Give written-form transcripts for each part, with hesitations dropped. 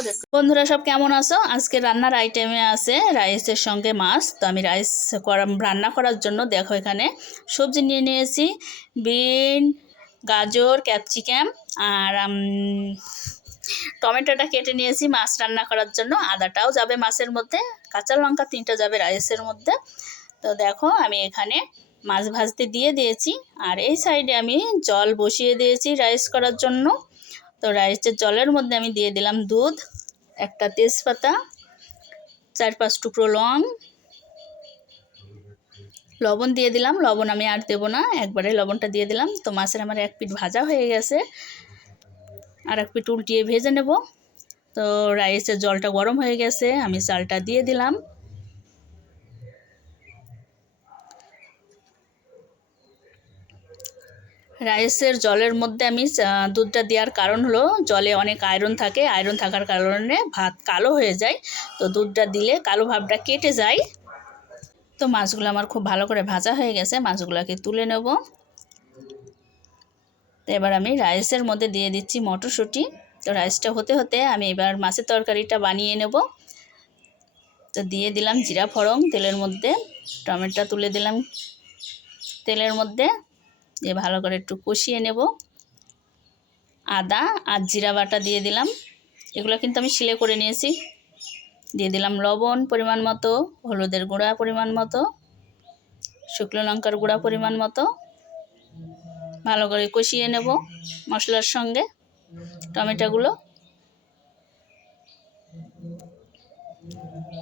করে। বন্ধুরা সব কেমন আছো? আজকে রান্নার আইটেমে আছে রাইসের সঙ্গে মাছ। তো আমি রাইস রান্না করার জন্য দেখো এখানে সবজি নিয়ে নিয়েছি, বিন, গাজর, ক্যাপসিকাম আর টমেটোটা কেটে নিয়েছি মাছ রান্না করার জন্য। আদাটাও যাবে মাছের মধ্যে, কাঁচা লঙ্কা 3টা যাবে রাইসের মধ্যে। তো দেখো আমি এখানে মাছ ভাজতে দিয়ে দিয়েছি, আর এই সাইডে আমি জল বসিয়ে দিয়েছি রাইস করার জন্য। তো রাইসের জলের মধ্যে আমি দিয়ে দিলাম দুধ, একটা তেজপাতা, 4-5 টুকরো লবণ দিয়ে দিলাম। লবণ আমি আর দেবো না, একবারে লবণটা দিয়ে দিলাম। তো মাছের আমার এক পিঠ ভাজা হয়ে গেছে, আর এক পিঠ উল্টিয়ে ভেজে নেব। তো রাইসের জলটা গরম হয়ে গেছে, আমি চালটা দিয়ে দিলাম। রাইসের জলের মধ্যে আমি দুধটা দেওয়ার কারণ হলো জলে অনেক আয়রন থাকে, আয়রন থাকার কারণে ভাত কালো হয়ে যায়। তো দুধটা দিলে কালো ভাবটা কেটে যায়। তো মাছগুলো আমার খুব ভালো করে ভাজা হয়ে গেছে, মাছগুলোকে তুলে নেব। তো এবার আমি রাইসের মধ্যে দিয়ে দিচ্ছি মটরশুঁটি। তো রাইসটা হতে হতে আমি এবার মাছের তরকারিটা বানিয়ে নেব। তো দিয়ে দিলাম জিরা ফোড়ন তেলের মধ্যে, টমেটো তুলে দিলাম তেলের মধ্যে, দিয়ে ভালো করে একটু কষিয়ে নেব। আদা আর জিরা বাটা দিয়ে দিলাম, এগুলো কিন্তু আমি শিলে করে নিয়েছি। দিয়ে দিলাম লবণ পরিমাণ মতো, হলুদের গুঁড়া পরিমাণ মতো, শুকনো লঙ্কার গুঁড়া পরিমাণ মতো। ভালো করে কষিয়ে নেব মশলার সঙ্গে টমেটোগুলো।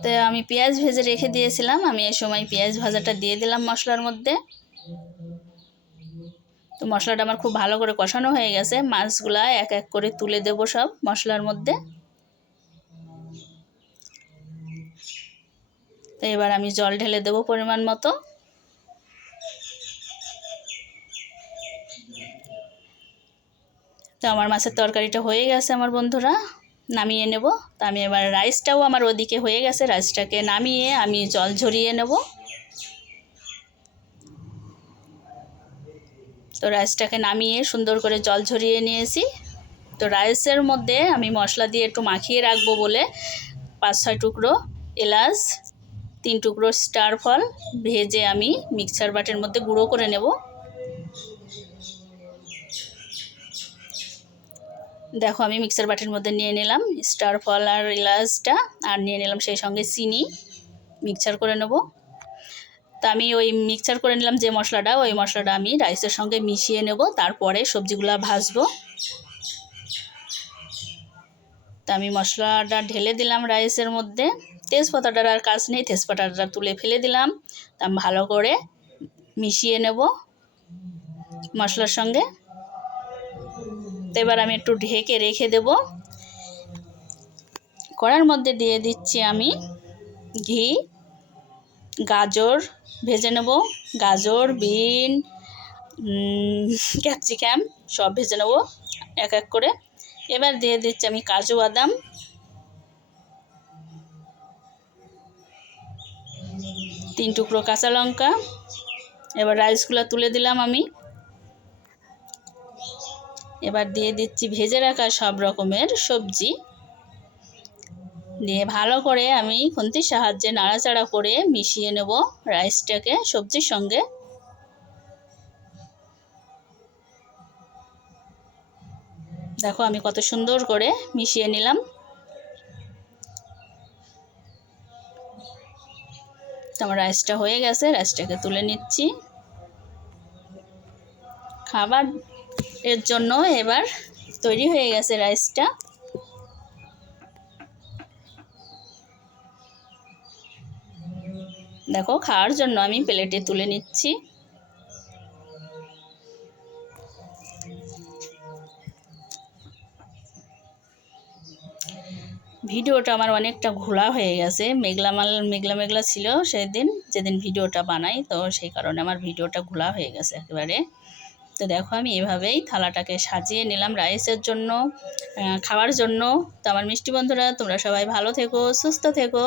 তো আমি পেঁয়াজ ভেজে রেখে দিয়েছিলাম, আমি এই সময় পেঁয়াজ ভাজাটা দিয়ে দিলাম মশলার মধ্যে। তো মশলাটা আমার খুব ভালো করে কষানো হয়ে গেছে, মাছগুলা এক এক করে তুলে দেব সব মশলার মধ্যে। তো এবার আমি জল ঢেলে দেব পরিমাণ মতো। তো আমার মাছের তরকারিটা হয়ে গেছে আমার বন্ধুরা, নামিয়ে নেব। তো আমি এবার রাইসটাও আমার ওদিকে হয়ে গেছে, রাইসটাকে নামিয়ে আমি জল ঝরিয়ে নেব। তো রাইসটাকে নামিয়ে সুন্দর করে জল ঝরিয়ে নিয়েছি। তো রাইসের মধ্যে আমি মশলা দিয়ে একটু মাখিয়ে রাখবো বলে 5-6 টুকরো এলাচ, 3 টুকরো স্টার ফল ভেজে আমি মিক্সার বাটির মধ্যে গুঁড়ো করে নেব। দেখো আমি মিক্সার বাটির মধ্যে নিয়ে নিলাম স্টার ফল আর এলাচটা, আর নিয়ে নিলাম সেই সঙ্গে চিনি, মিক্সচার করে নেব। তো আমি ওই মিক্সচার করে নিলাম যে মশলাটা, ওই মশলাটা আমি রাইসের সঙ্গে মিশিয়ে নেব, তারপরে সবজিগুলো ভাজবো। তো আমি মশলাটা ঢেলে দিলাম রাইসের মধ্যে। তেজপাতাটার আর কাজ নেই, তেজপাতাটা তুলে ফেলে দিলাম। তা আমি ভালো করে মিশিয়ে নেব মশলার সঙ্গে। তো এবার আমি একটু ঢেকে রেখে দেব। কড়ার মধ্যে দিয়ে দিচ্ছি আমি ঘি, গাজর ভেজে নেব, গাজর, বিন, ক্যাপসিকাম সব ভেজে নেব এক এক করে। এবার দিয়ে দিচ্ছি আমি কাজু বাদাম, 3 টুকরো কাঁচা লঙ্কা। এবার রাইসগুলো তুলে দিলাম আমি। এবার দিয়ে দিচ্ছি ভেজে রাখা সব রকমের সবজি, দিয়ে ভালো করে আমি খুন্তির সাহায্যে নাড়াচাড়া করে মিশিয়ে নেব রাইসটাকে সবজির সঙ্গে। দেখো আমি কত সুন্দর করে মিশিয়ে নিলাম। আমার রাইসটা হয়ে গেছে, রাইসটাকে তুলে নিচ্ছি। খাবার এর জন্য এবার তৈরি হয়ে গেছে রাইসটা। দেখো খাওয়ার জন্য আমি প্লেটে তুলে নিচ্ছি। ভিডিওটা আমার অনেকটা ঘোলা হয়ে গেছে, মেঘলা মেঘলা ছিল সেদিন যেদিন ভিডিওটা বানাই, তো সেই কারণে আমার ভিডিওটা ঘোলা হয়ে গেছে একেবারে। তো দেখো আমি এভাবেই থালাটাকে সাজিয়ে নিলাম রাইসের জন্য, খাওয়ার জন্য। তো আমার মিষ্টি বন্ধুরা তোমরা সবাই ভালো থেকো, সুস্থ থেকো।